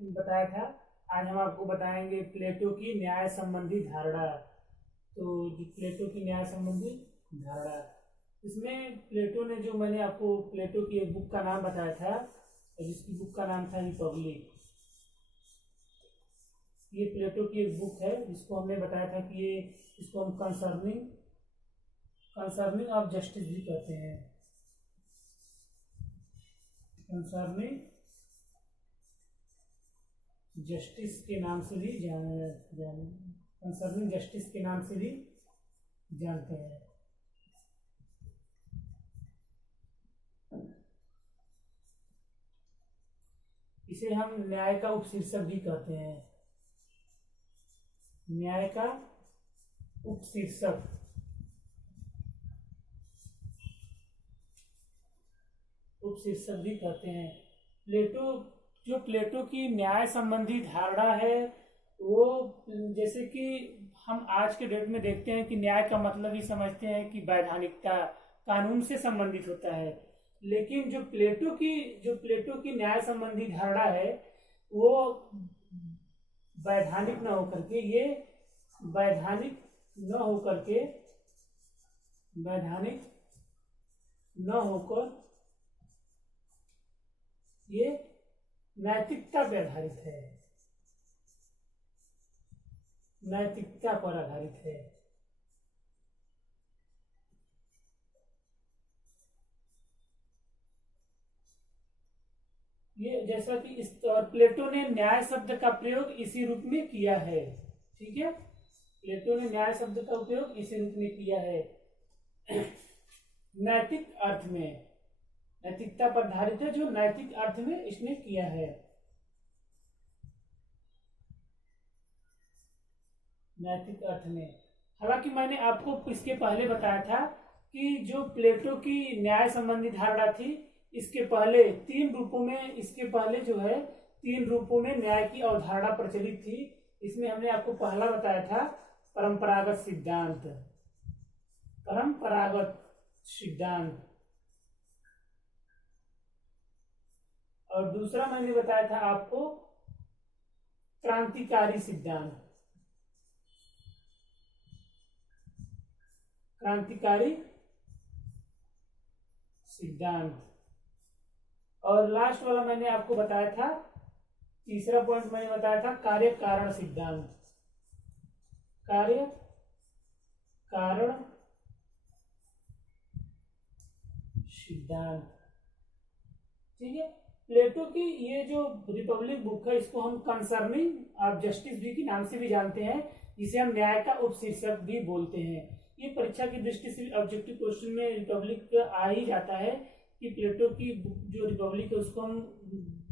बताया था, आज हम आपको बताएंगे प्लेटो की न्याय संबंधी धारणा। तो प्लेटो की न्याय संबंधी धारणा, इसमें प्लेटो ने जो मैंने आपको प्लेटो की एक बुक का नाम बताया था, जिसकी बुक का नाम था रिपब्लिक। ये प्लेटो की एक बुक है जिसको हमने बताया था कि ये इसको हम कंसर्निंग ऑफ जस्टिस भी कहते हैं। कंसर्निंग जस्टिस के नाम से भी कंसर्निंग जस्टिस के नाम से भी जानते हैं। इसे हम न्याय का उपशीर्षक भी कहते हैं। न्याय का उपशीर्षक भी कहते हैं। प्लेटो की न्याय संबंधी धारणा है वो, जैसे कि हम आज के डेट में देखते हैं कि न्याय का मतलब ही समझते हैं कि वैधानिकता, कानून से संबंधित होता है। लेकिन जो प्लेटो की न्याय संबंधी धारणा है वो वैधानिक न होकर के ये नैतिकता पर आधारित है। नैतिकता पर आधारित है। ये जैसा कि इस और प्लेटो ने न्याय शब्द का प्रयोग इसी रूप में किया है। ठीक है, प्लेटो ने न्याय शब्द का उपयोग इसी रूप में किया है। नैतिक अर्थ में, नैतिकता पर आधारित है, जो नैतिक अर्थ में इसने किया है। नैतिक अर्थ में, हालांकि मैंने आपको इसके पहले बताया था कि जो प्लेटो की न्याय संबंधी धारणा थी, इसके पहले तीन रूपों में न्याय की अवधारणा प्रचलित थी। इसमें हमने आपको पहला बताया था परंपरागत सिद्धांत, और दूसरा मैंने बताया था आपको क्रांतिकारी सिद्धांत, और लास्ट वाला मैंने आपको बताया था, तीसरा पॉइंट मैंने बताया था कार्य कारण सिद्धांत। ठीक है, प्लेटो की ये जो रिपब्लिक बुक है, इसको हम कंसर्निंग ऑफ जस्टिस भी के नाम से भी जानते हैं, जिसे हम न्याय का उपशीर्षक भी बोलते हैं। ये परीक्षा की दृष्टि से ऑब्जेक्टिव क्वेश्चन में रिपब्लिक आ ही जाता है कि प्लेटो की बुक जो रिपब्लिक है उसको हम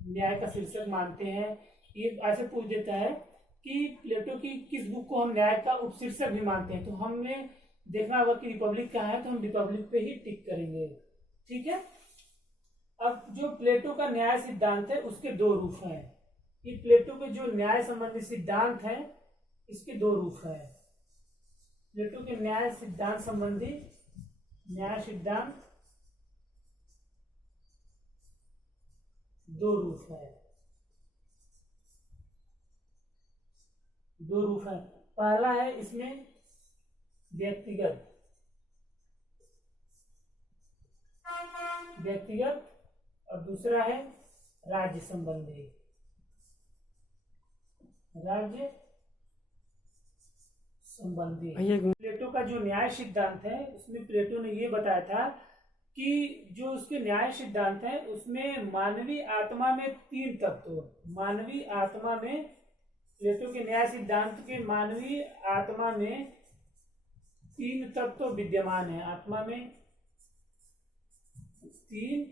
न्याय का शीर्षक मानते हैं। ये ऐसे पूछ देता है कि प्लेटो की किस बुक को हम न्याय का उपशीर्षक भी मानते हैं, तो हमें देखना होगा कि रिपब्लिक कहाँ है, तो हम रिपब्लिक पे ही टिक करेंगे। ठीक है, अब जो प्लेटो का न्याय सिद्धांत है उसके दो रूप हैं। ये प्लेटो के जो न्याय संबंधी सिद्धांत है इसके दो रूप हैं। प्लेटो के न्याय सिद्धांत दो रूप है। पहला है इसमें व्यक्तिगत और दूसरा है राज्य संबंधी। प्लेटो का जो न्याय सिद्धांत है उसमें प्लेटो ने ये बताया था कि जो उसके न्याय सिद्धांत है उसमें मानवीय आत्मा में तीन तत्व, प्लेटो के न्याय सिद्धांत के मानवीय आत्मा में तीन तत्व विद्यमान है। आत्मा में तीन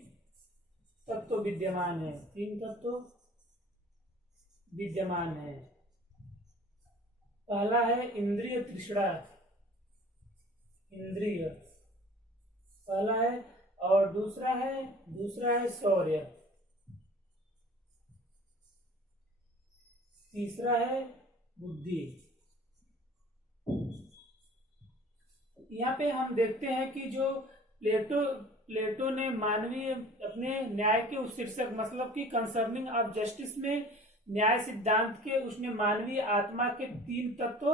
तत्व विद्यमान है। पहला है इंद्रिय तृष्णा, पहला है, और दूसरा है शौर्य, तीसरा है बुद्धि। यहाँ पे हम देखते हैं कि जो प्लेटो ने मानवीय अपने न्याय के उस शीर्षक मतलब कि कंसर्निंग ऑफ जस्टिस में न्याय सिद्धांत के उसने मानवीय आत्मा के 3 तत्व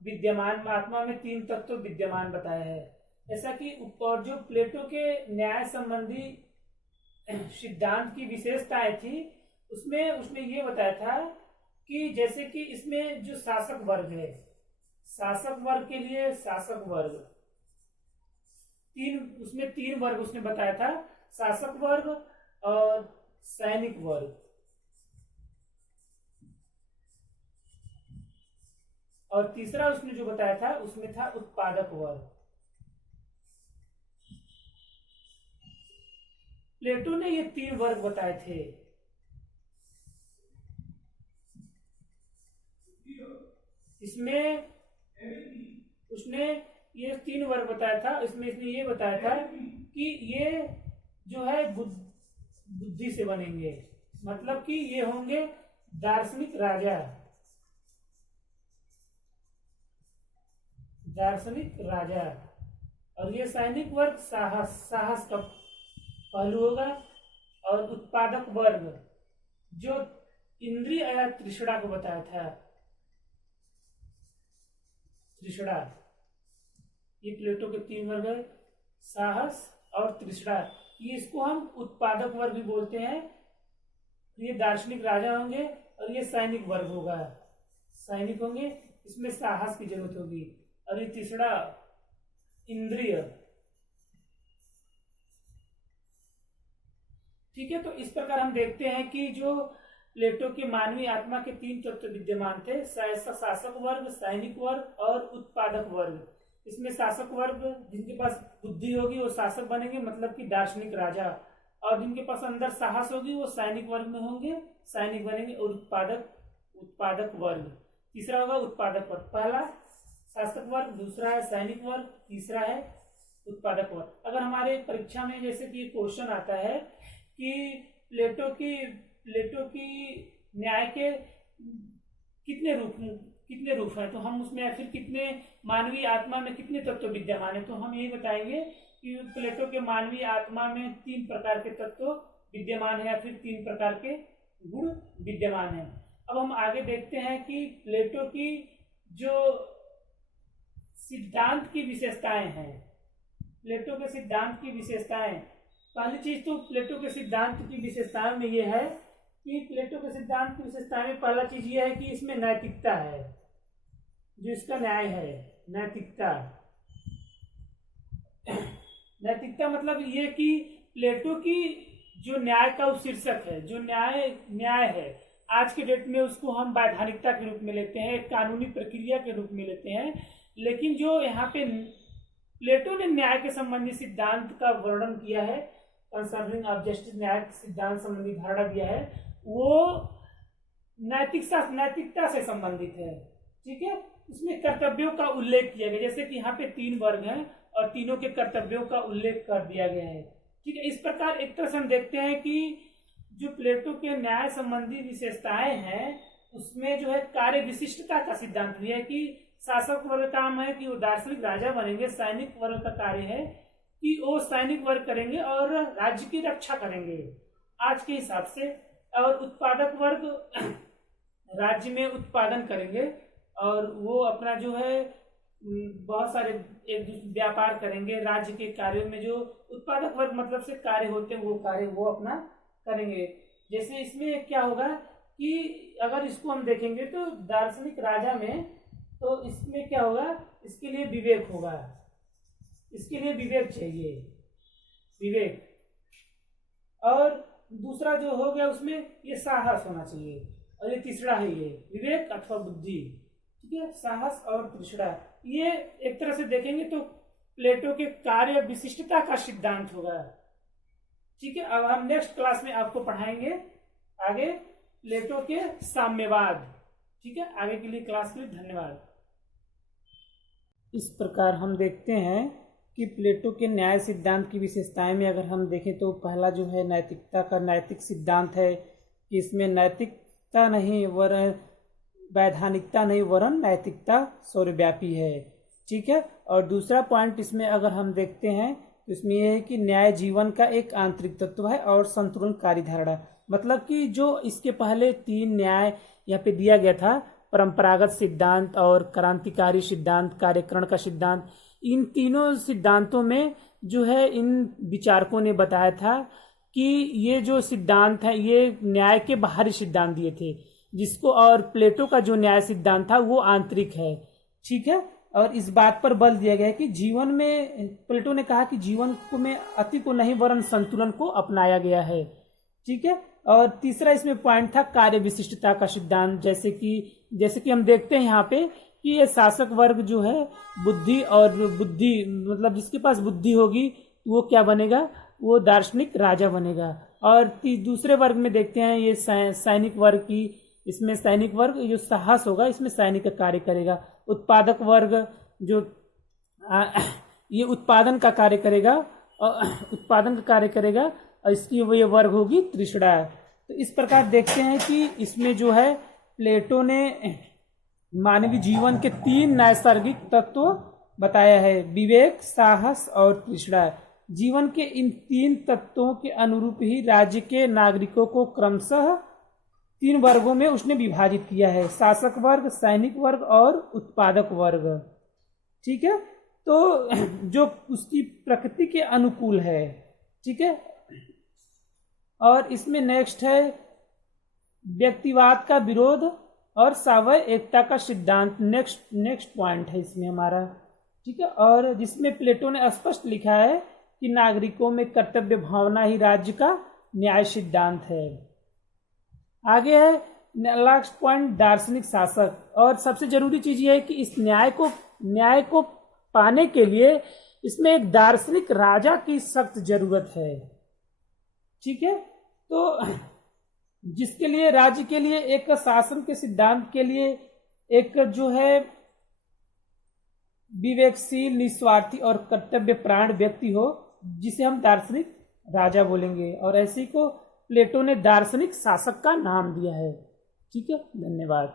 विद्यमान, आत्मा में 3 तत्व विद्यमान बताया है। ऐसा कि और जो प्लेटो के न्याय संबंधी सिद्धांत की विशेषताएं थी उसमें उसने ये बताया था कि जैसे कि इसमें जो शासक वर्ग है, शासक वर्ग के लिए शासक वर्ग उसमें 3 वर्ग उसने बताया था, शासक वर्ग और सैनिक वर्ग और तीसरा उसने जो बताया था उसमें था उत्पादक वर्ग। प्लेटो ने ये 3 वर्ग बताए थे। इसमें उसने ये 3 वर्ग बताया था। इसमें इसने ये बताया था कि ये जो है बुद्धि से बनेंगे, मतलब कि ये होंगे दार्शनिक राजा, दार्शनिक राजा, और ये सैनिक वर्ग साहस का पहलू होगा, और उत्पादक वर्ग जो इंद्रिय या तृष्णा को बताया था, तृष्णा। ये प्लेटो के 3 वर्ग है, साहस और तृष्णा। ये इसको हम उत्पादक वर्ग भी बोलते हैं। ये दार्शनिक राजा होंगे और ये सैनिक वर्ग होगा, सैनिक होंगे, इसमें साहस की जरूरत होगी, और ये तृष्णा इंद्रिय। ठीक है, तो इस प्रकार हम देखते हैं कि जो प्लेटो के मानवीय आत्मा के 3 तत्व विद्यमान थे, शासक वर्ग, सैनिक वर्ग और उत्पादक वर्ग। इसमें शासक वर्ग जिनके पास बुद्धि होगी वो शासक बनेंगे, मतलब कि दार्शनिक राजा, और जिनके पास अंदर साहस होगी वो सैनिक वर्ग में होंगे, सैनिक बनेंगे, और उत्पादक वर्ग। तीसरा होगा उत्पादक वर्ग, पहला शासक वर्ग, दूसरा है सैनिक वर्ग, तीसरा है उत्पादक वर्ग। अगर हमारे परीक्षा में जैसे कि क्वेश्चन आता है कि प्लेटो की न्याय के कितने रूप हैं, तो हम उसमें या फिर कितने मानवीय आत्मा में कितने तत्व विद्यमान है, तो हम यही बताएंगे कि प्लेटो के मानवीय आत्मा में 3 प्रकार के तत्व विद्यमान है या फिर 3 प्रकार के गुण विद्यमान है। अब हम आगे देखते हैं कि प्लेटो की जो सिद्धांत की विशेषताएं हैं, प्लेटो के सिद्धांत की विशेषताएं। पहली चीज तो प्लेटो के सिद्धांत की विशेषताओं में यह है कि प्लेटो के सिद्धांत की विशेषताएं में पहला चीज यह है कि इसमें नैतिकता है, जो इसका न्याय है, नैतिकता मतलब ये कि प्लेटो की जो न्याय का उपशीर्षक है, जो न्याय है, आज के डेट में उसको हम वैधानिकता के रूप में लेते हैं, कानूनी प्रक्रिया के रूप में लेते हैं, लेकिन जो यहाँ पे प्लेटो ने न्याय के संबंधी सिद्धांत का वर्णन किया है, कंसर्निंग ऑफ जस्टिस, न्याय सिद्धांत संबंधी धारणा दिया है, वो नैतिकता से संबंधित है। ठीक है, इसमें कर्तव्यों का उल्लेख किया गया, जैसे कि यहाँ पे 3 वर्ग हैं और तीनों के कर्तव्यों का उल्लेख कर दिया गया है। ठीक है, इस प्रकार एक तरह से हम देखते हैं कि जो प्लेटो के न्याय संबंधी विशेषताएं हैं उसमें जो है कार्य विशिष्टता का सिद्धांत भी है कि शासक वर्ग का काम है कि वो दार्शनिक राजा बनेंगे, सैनिक वर्ग का कार्य है कि वो सैनिक वर्ग करेंगे और राज्य की रक्षा करेंगे आज के हिसाब से, और उत्पादक वर्ग राज्य में उत्पादन करेंगे और वो अपना जो है बहुत सारे एक व्यापार करेंगे, राज्य के कार्यों में जो उत्पादक वर्ग मतलब से कार्य होते हैं वो कार्य वो अपना करेंगे। जैसे इसमें क्या होगा कि अगर इसको हम देखेंगे तो दार्शनिक राजा में, तो इसमें क्या होगा, इसके लिए विवेक होगा, इसके लिए विवेक चाहिए, विवेक। और दूसरा जो हो गया उसमें ये साहस होना चाहिए, और ये तीसरा है ये विवेक अथवा बुद्धि। ठीक है, साहस और तृष्णा, ये एक तरह से देखेंगे तो प्लेटो के कार्य विशिष्टता का सिद्धांत होगा। ठीक है, अब हम नेक्स्ट क्लास में आपको पढ़ाएंगे आगे प्लेटो के साम्यवाद। ठीक है, आगे के लिए क्लास के लिए धन्यवाद। इस प्रकार हम देखते हैं कि प्लेटो के न्याय सिद्धांत की विशेषताएं में अगर हम देखें तो पहला जो है नैतिकता का नैतिक सिद्धांत है कि इसमें नैतिकता नहीं वरन वैधानिकता नहीं वरन नैतिकता सर्वव्यापी है। ठीक है, और दूसरा पॉइंट इसमें अगर हम देखते हैं तो इसमें यह है कि न्याय जीवन का एक आंतरिक तत्व है और संतुलनकारी धारणा, मतलब कि जो इसके पहले 3 न्याय यहाँ पे दिया गया था, परंपरागत सिद्धांत और क्रांतिकारी सिद्धांत, कार्यकरण का सिद्धांत, इन तीनों सिद्धांतों में जो है इन विचारकों ने बताया था कि ये जो सिद्धांत है ये न्याय के बाहरी सिद्धांत दिए थे, जिसको, और प्लेटो का जो न्याय सिद्धांत था वो आंतरिक है। ठीक है, और इस बात पर बल दिया गया है कि जीवन में, प्लेटो ने कहा कि जीवन को में अति को नहीं वरन संतुलन को अपनाया गया है। ठीक है, और तीसरा इसमें पॉइंट था कार्य विशिष्टता का सिद्धांत, जैसे कि हम देखते हैं यहाँ पे कि ये शासक वर्ग जो है बुद्धि मतलब जिसके पास बुद्धि होगी वो क्या बनेगा, वो दार्शनिक राजा बनेगा। और दूसरे वर्ग में देखते हैं ये सैनिक वर्ग की, इसमें सैनिक वर्ग जो साहस होगा इसमें सैनिक का कार्य करेगा। उत्पादक वर्ग जो ये उत्पादन का कार्य करेगा और इसकी वो ये वर्ग होगी तृष्णा। तो इस प्रकार देखते हैं कि इसमें जो है प्लेटो ने मानवीय जीवन के 3 नैसर्गिक तत्व बताया है, विवेक, साहस और तृष्णा। जीवन के इन 3 तत्वों के अनुरूप ही राज्य के नागरिकों को क्रमशः 3 वर्गों में उसने विभाजित किया है, शासक वर्ग, सैनिक वर्ग और उत्पादक वर्ग। ठीक है, तो जो उसकी प्रकृति के अनुकूल है। ठीक है, और इसमें नेक्स्ट है व्यक्तिवाद का विरोध और सावय एकता का सिद्धांत, नेक्स्ट पॉइंट है इसमें हमारा। ठीक है, और जिसमें प्लेटो ने स्पष्ट लिखा है कि नागरिकों में कर्तव्य भावना ही राज्य का न्याय सिद्धांत है। आगे है लास्ट पॉइंट, दार्शनिक शासक। और सबसे जरूरी चीज ये है कि इस न्याय को पाने के लिए इसमें एक दार्शनिक राजा की सख्त जरूरत है। ठीक है, तो जिसके लिए राज्य के लिए एक शासन के सिद्धांत के लिए एक जो है विवेकशील, निस्वार्थी और कर्तव्य प्राण व्यक्ति हो, जिसे हम दार्शनिक राजा बोलेंगे, और ऐसी को प्लेटो ने दार्शनिक शासक का नाम दिया है। ठीक है, धन्यवाद।